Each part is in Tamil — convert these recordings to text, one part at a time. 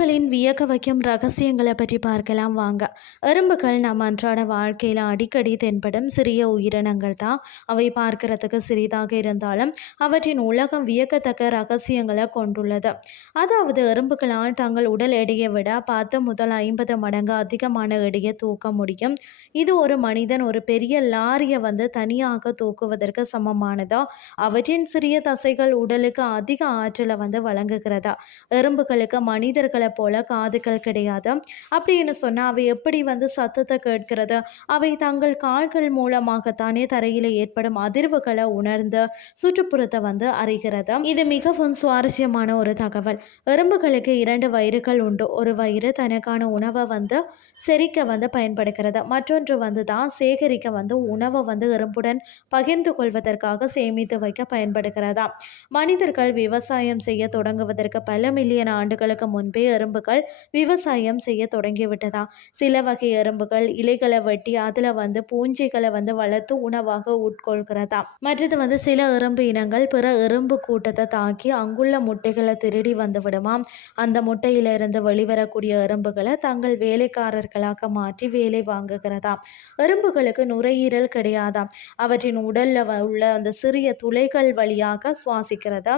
வியக்க வைக்கும் ரகசியங்களை பற்றி பார்க்கலாம் வாங்க. எறும்புகள் நம்ம அன்றாட வாழ்க்கையில் அடிக்கடி தென்படும் சிறிய உயிரினங்கள் தான். அவை பார்க்கறதுக்கு சிறிதாக இருந்தாலும் அவற்றின் உலகம் வியக்கத்தக்க ரகசியங்களை கொண்டுள்ளது. அதாவது எறும்புகளால் தங்கள் உடல் எடையை விட பத்து முதல் ஐம்பது மடங்கு அதிகமான எடையை தூக்க முடியும். இது ஒரு மனிதன் ஒரு பெரிய லாரியை வந்து தனியாக தூக்குவதற்கு சமமானதா? அவற்றின் சிறிய தசைகள் உடலுக்கு அதிக ஆற்றலை வந்து வழங்குகிறதா? எறும்புகளுக்கு மனிதர்களை போல காதுகள் கிடையாது. அப்படின்னு சொன்னால் அவை எப்படி வந்து சத்தத்தை கேட்கிறது? அவை தங்கள் கால்கள் மூலமாகத்தானே தரையில் ஏற்படும் அதிர்வுகளை உணர்ந்து சுற்றுப்புறத்தை வந்து அறிகிறது. இது மிகவும் சுவாரஸ்யமான ஒரு தகவல். எறும்புகளுக்கு இரண்டு வயிறுகள் உண்டு. ஒரு வயிறு தனக்கான உணவை வந்து செரிக்க வந்து பயன்படுகிறது. மற்றொன்று வந்து தான் சேகரிக்க வந்து உணவை வந்து எறும்புடன் பகிர்ந்து கொள்வதற்காக சேமித்து வைக்க பயன்படுகிறதா. மனிதர்கள் விவசாயம் செய்ய தொடங்குவதற்கு பல மில்லியன் ஆண்டுகளுக்கு முன்பே எறும்புகள் விவசாயம் செய்ய தொடங்கிவிட்டதா? சில வகை எறும்புகள் இலைகளை வெட்டி அதில் வந்து பூஞ்சைகளை வந்து வளர்த்து உணவாக உட்கொள்கிறதா? மற்றது வந்து சில எறும்பு இனங்கள் பிற எறும்பு கூட்டத்தை தாக்கி அங்குள்ள முட்டைகளை திருடி வந்து விடுமாம் அந்த முட்டையிலிருந்து வெளிவரக்கூடிய எறும்புகளை தங்கள் வேலைக்காரர்களாக மாற்றி வேலை வாங்குகிறதா? எறும்புகளுக்கு நுரையீரல் கிடையாதாம் அவற்றின் உடல்ல உள்ள அந்த சிறிய துளைகள் வழியாக சுவாசிக்கிறதா?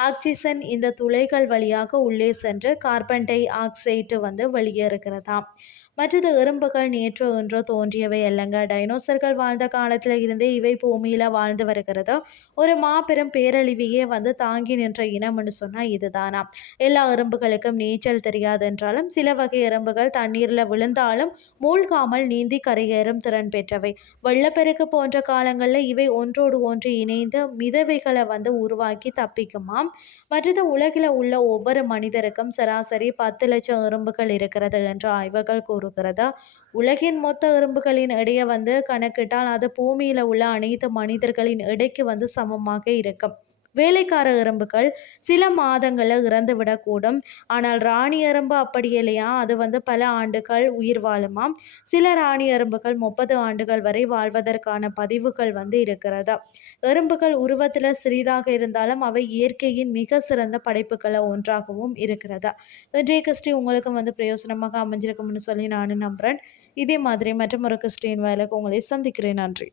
ஆக்சிஜன் இந்த துளைகள் வழியாக உள்ளே சென்று கார்பன் டை ஆக்சைடு வந்து வெளியேறுகிறதா மற்றது எறும்புகள் நேற்றோ ஒன்றோ தோன்றியவை அல்லங்க. டைனோசர்கள் வாழ்ந்த காலத்தில் இருந்தே இவை பூமியில் வாழ்ந்து வருகிறது. ஒரு மாபெரும் பேரழிவையே வந்து தாங்கி நின்ற இனம்னு சொன்னால் இதுதானா? எல்லா எறும்புகளுக்கும் நீச்சல் தெரியாது என்றாலும் சில வகை எறும்புகள் தண்ணீரில் விழுந்தாலும் மூழ்காமல் நீந்தி கரையேறும் திறன் பெற்றவை. வெள்ளப்பெருக்கு போன்ற காலங்களில் இவை ஒன்றோடு ஒன்று இணைந்து மிதவைகளை வந்து உருவாக்கி தப்பிக்குமாம். மற்றது உலகில் உள்ள ஒவ்வொரு மனிதருக்கும் சராசரி பத்து லட்சம் எறும்புகள் இருக்கிறது என்று ஆய்வுகள் கூறுகிறது உலகின் மொத்த எறும்புகளின் எடையை வந்து கணக்கிட்டால் அது பூமியில் உள்ள அனைத்து மனிதர்களின் எடைக்கு வந்து சமமாக இருக்கும். வேலைக்கார எறும்புகள் சில மாதங்களில் இறந்து விடக்கூடும் ஆனால் ராணி எறும்பு அப்படி இல்லையா? அது வந்து பல ஆண்டுகள் உயிர் வாழுமாம். சில ராணி எறும்புகள் முப்பது ஆண்டுகள் வரை வாழ்வதற்கான பதிவுகள் வந்து இருக்கிறதா? எறும்புகள் உருவத்தில் சிறிதாக இருந்தாலும் அவை இயற்கையின் மிக சிறந்த படைப்புகளை ஒன்றாகவும் இருக்கிறதா? இன்றைய கிறிஸ்டி உங்களுக்கும் வந்து பிரயோசனமாக அமைஞ்சிருக்கும்னு சொல்லி நான் நம்புகிறேன் இதே மாதிரி மற்றும் ஒரு கிறிஸ்டின் வேலைக்கு உங்களை சந்திக்கிறேன். நன்றி.